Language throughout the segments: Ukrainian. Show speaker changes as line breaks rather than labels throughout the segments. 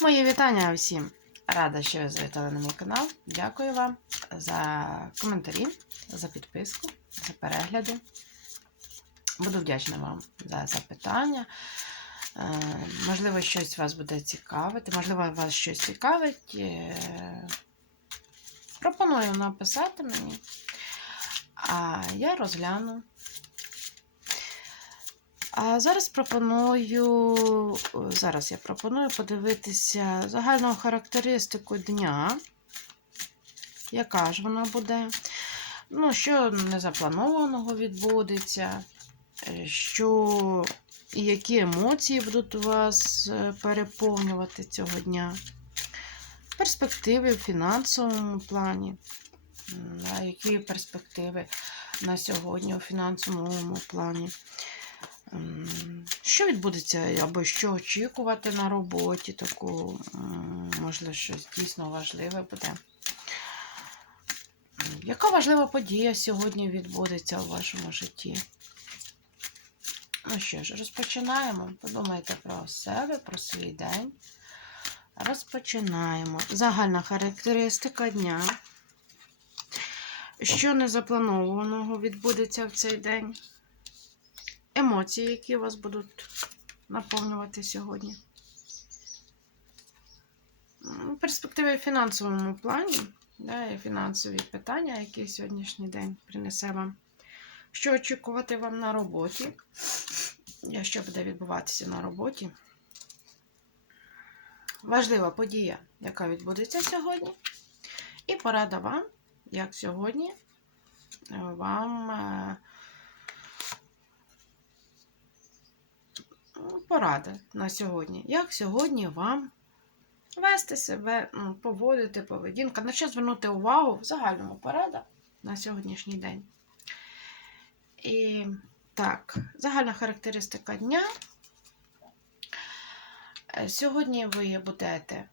Мої вітання всім. Рада, що ви завітали на мій канал. Дякую вам за коментарі, за підписку, за перегляди. Буду вдячна вам за запитання. Е, Можливо, щось вас буде цікавити, можливо, вас щось цікавить. Е, Пропоную написати мені, а я розгляну. А зараз пропоную, зараз я пропоную подивитися загальну характеристику дня. Яка ж вона буде? Ну, що незапланованого відбудеться, е, що і які емоції будуть у вас е, переповнювати цього дня. Перспективи в фінансовому плані. Які перспективи на сьогодні у фінансовому плані? Що відбудеться або що очікувати на роботі, таку, можливо, щось дійсно важливе буде. Яка важлива подія сьогодні відбудеться у вашому житті? Ну що ж, розпочинаємо. Подумайте про себе, про свій день. Розпочинаємо. Загальна характеристика дня. Що незапланованого відбудеться в цей день? Емоції, які вас будуть наповнювати сьогодні. М, Перспективи в фінансовому плані, да, і фінансові питання, які сьогоднішній день принесе вам. Що очікувати вам на роботі? Я Що буде відбуватися на роботі? Важлива подія, яка відбудеться сьогодні. І порада вам, як сьогодні е, вам е, ну, порада на сьогодні. Як сьогодні вам вести себе, поводити, поведінка, на що звернути увагу в загальному порада на сьогоднішній день. І так, загальна характеристика дня. Е, Сьогодні ви будете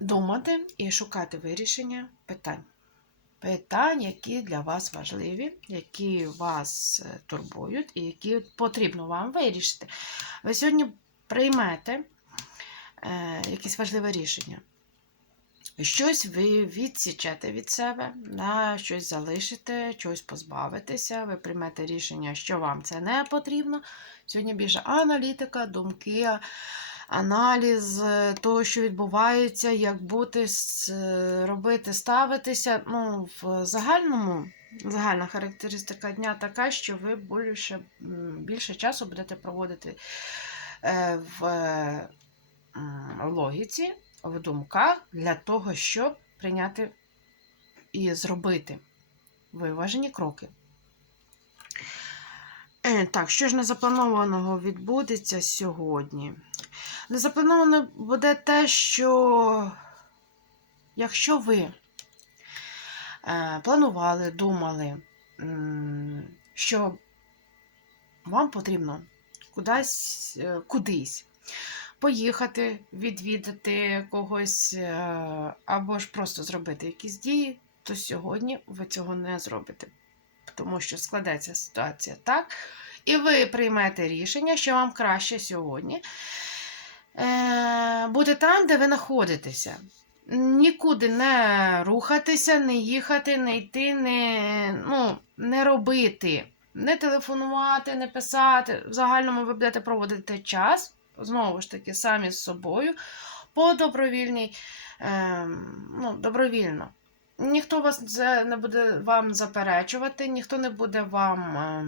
думати і шукати вирішення питань. Питань, які для вас важливі, які вас е, турбують і які потрібно вам вирішити. Ви сьогодні приймете е, якесь важливе рішення. Щось ви відсічете від себе, да, щось залишите, щось позбавитеся, ви приймете рішення, що вам це не потрібно. Сьогодні більше аналітика, думки, аналіз е, того, що відбувається, як бути, е, робити, ставитися. Ну, в загальному, загальна характеристика дня така, що ви більше, більше часу будете проводити е, в логіці, в думках для того, щоб прийняти і зробити виважені кроки. Так, що ж незапланованого відбудеться сьогодні? Незаплановано буде те, що якщо ви е, планували, думали, що вам потрібно кудись, е, кудись поїхати, відвідати когось, е, або ж просто зробити якісь дії, то сьогодні ви цього не зробите. Тому що складеться ситуація так, і ви приймете рішення, що вам краще сьогодні бути там, де ви знаходитеся. Нікуди не рухатися, не їхати, не йти, не, ну, не робити, не телефонувати, не писати. В загальному ви будете проводити час, знову ж таки, самі з собою, по добровільній, е, ну, добровільно. Ніхто вас не буде вам заперечувати, ніхто не буде вам е,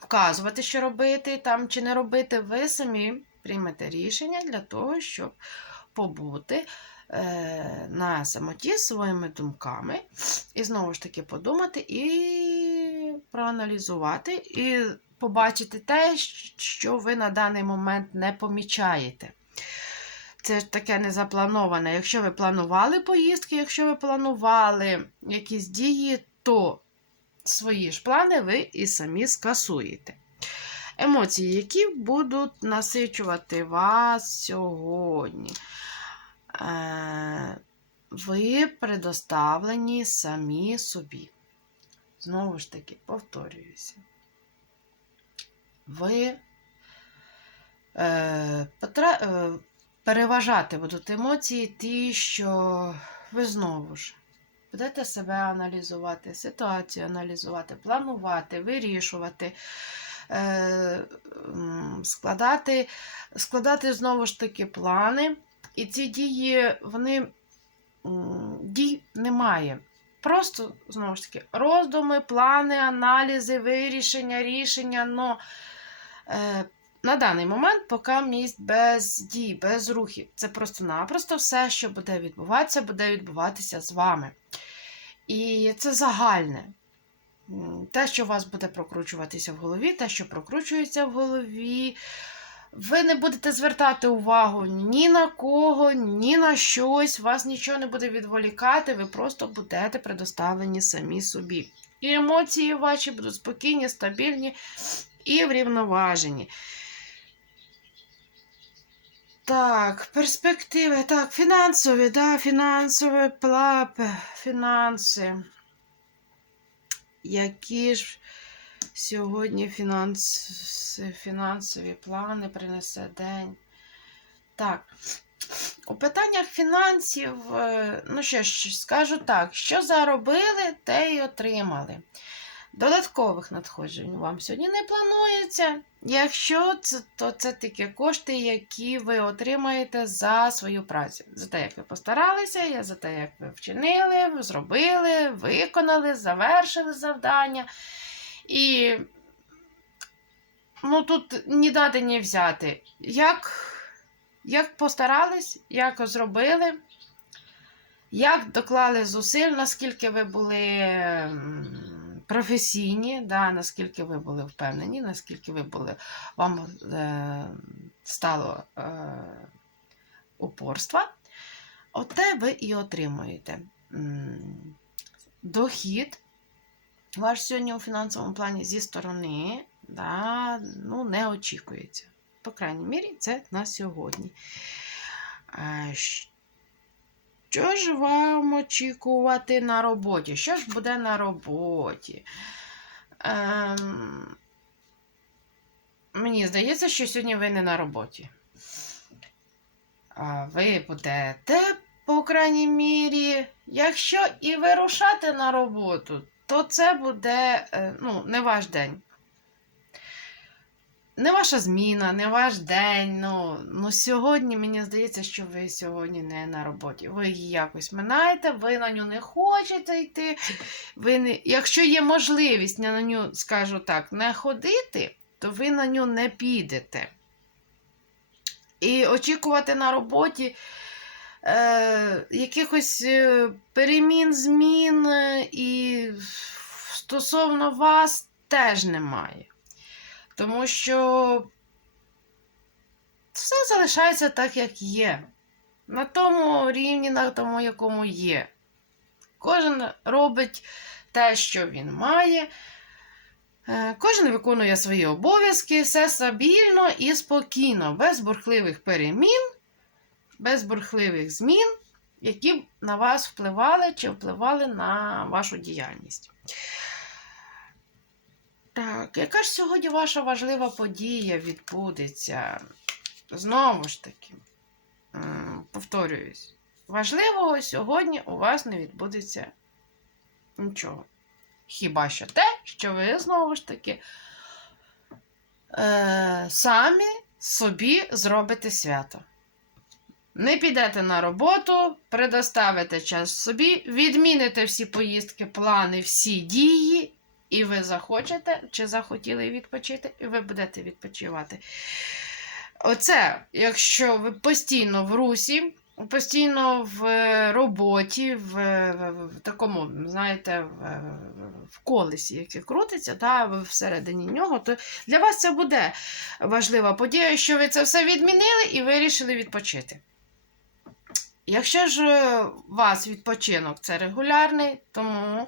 вказувати, що робити там чи не робити. Ви самі приймете рішення для того, щоб побути е, на самоті своїми думками, і знову ж таки подумати і проаналізувати, і побачити те, що ви на даний момент не помічаєте. Це ж таке незаплановане. Якщо ви планували поїздки, якщо ви планували якісь дії, то свої ж плани ви і самі скасуєте. Емоції, які будуть насичувати вас сьогодні. Е, Ви предоставлені самі собі. Знову ж таки, повторююся. Ви е, е, переважати будуть емоції ті, що ви знову ж будете себе аналізувати, ситуацію аналізувати, планувати, вирішувати, складати, складати знову ж таки плани. І ці дії, вони дій немає. Просто, знову ж таки, роздуми, плани, аналізи, вирішення, рішення. Но е, на даний момент поки місць без дій, без рухів. Це просто-напросто все, що буде відбуватися, буде відбуватися з вами. І це загальне. Те, що у вас буде прокручуватися в голові, те, що прокручується в голові, ви не будете звертати увагу ні на кого, ні на щось, вас нічого не буде відволікати, ви просто будете предоставлені самі собі. І емоції ваші будуть спокійні, стабільні і врівноважені. Так, перспективи. Так, фінансові, да, фінансові плапи, фінанси. Які ж сьогодні фінанс... фінансові плани принесе день? Так. У питаннях фінансів, е, ну що ж, скажу так, що заробили, те й отримали. Додаткових надходжень вам сьогодні не планується. Якщо це, то це тільки кошти, які ви отримаєте за свою працю. За те, як ви постаралися, за те, як ви вчинили, зробили, виконали, завершили завдання. І ну, тут ні дати, ні взяти. Як, як постарались, як зробили, як доклали зусиль, наскільки ви були. Професійні, да, наскільки ви були впевнені, наскільки ви були, вам е, стало е, упорства, оте ви і отримуєте. Дохід ваш сьогодні у фінансовому плані зі сторони да, ну, не очікується. По крайній мірі, це на сьогодні. Що ж вам очікувати на роботі? Що ж буде на роботі? Ем... Мені здається, що сьогодні ви не на роботі. А ви будете, по крайній мірі, якщо і вирушати на роботу, то це буде е, ну, не ваш день. Не ваша зміна, не ваш день. Ну, ну сьогодні мені здається, що ви сьогодні не на роботі. Ви її якось минаєте, ви на ню не хочете йти. Ви не... Якщо є можливість на ню, скажу так, не ходити, то ви на ню не підете. І очікувати на роботі е, якихось е, перемін, змін е, і стосовно вас теж немає. Тому що все залишається так, як є. На тому рівні, на тому, якому є. Кожен робить те, що він має. Е, Кожен виконує свої обов'язки, все стабільно і спокійно, без бурхливих перемін, без бурхливих змін, які на вас впливали чи впливали на вашу діяльність. Так, яка ж сьогодні ваша важлива подія відбудеться? Знову ж таки, повторююсь, важливого сьогодні у вас не відбудеться нічого. Хіба що те, що ви знову ж таки е, самі собі зробите свято. Не підете на роботу, предоставите час собі, відміните всі поїздки, плани, всі дії, і ви захочете чи захотіли відпочити, і ви будете відпочивати. Оце, якщо ви постійно в русі, постійно в е, роботі, в, в, в такому, знаєте, в, в колесі, яке крутиться, ви всередині нього, то для вас це буде важлива подія, що ви це все відмінили і вирішили відпочити. Якщо ж е, у вас відпочинок це регулярний, тому е,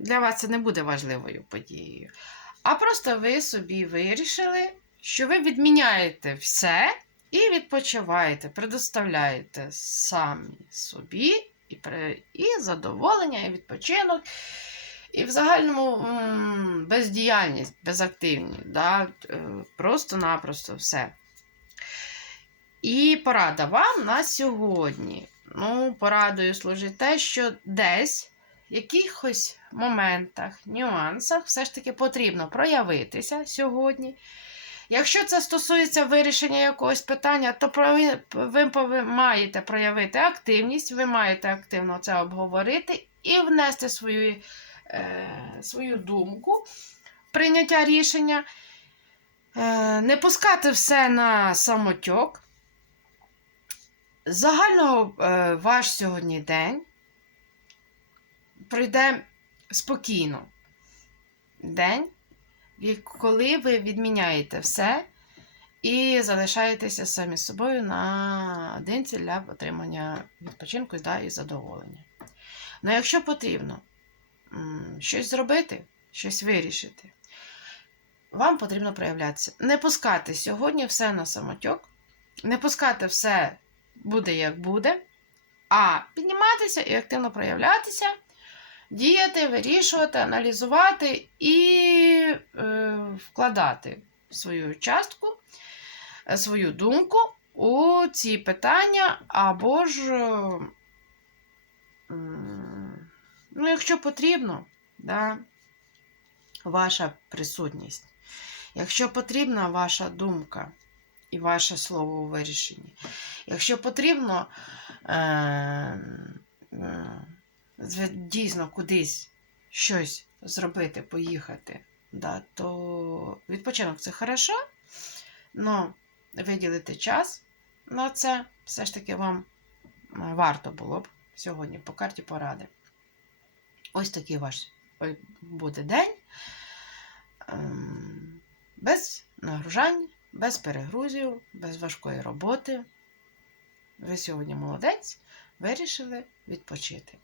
для вас це не буде важливою подією. А просто ви собі вирішили, що ви відміняєте все і відпочиваєте, предоставляєте самі собі і, і задоволення, і відпочинок, і в загальному бездіяльність, безактивність. Да? е, Просто-напросто все. І порада вам на сьогодні. Ну, порадою служить те, що десь якихось моментах, нюансах все ж таки потрібно проявитися сьогодні. Якщо це стосується вирішення якогось питання, то ви маєте проявити активність, ви маєте активно це обговорити і внести свою, е, свою думку, прийняття рішення, е, не пускати все на самотьок. Загально е, ваш сьогодні день пройде спокійно. День, коли ви відміняєте все і залишаєтеся самі з собою наодинці для отримання відпочинку да, і задоволення. Ну, якщо потрібно щось зробити, щось вирішити, вам потрібно проявлятися. Не пускати сьогодні все на самотьок, не пускати все буде як буде, а підніматися і активно проявлятися діяти, вирішувати, аналізувати і е, вкладати свою частку, е, свою думку у ці питання, або ж, е, ну, якщо потрібно, да, ваша присутність. Якщо потрібна ваша думка і ваше слово у вирішенні, якщо потрібно. Е, е, дійсно кудись щось зробити, поїхати, да, то відпочинок це хорошо, але виділити час на це все ж таки вам варто було б сьогодні по карті поради. Ось такий ваш буде день. Ем, Без нагружань, без перегрузів, без важкої роботи. Ви сьогодні молодець, вирішили відпочити.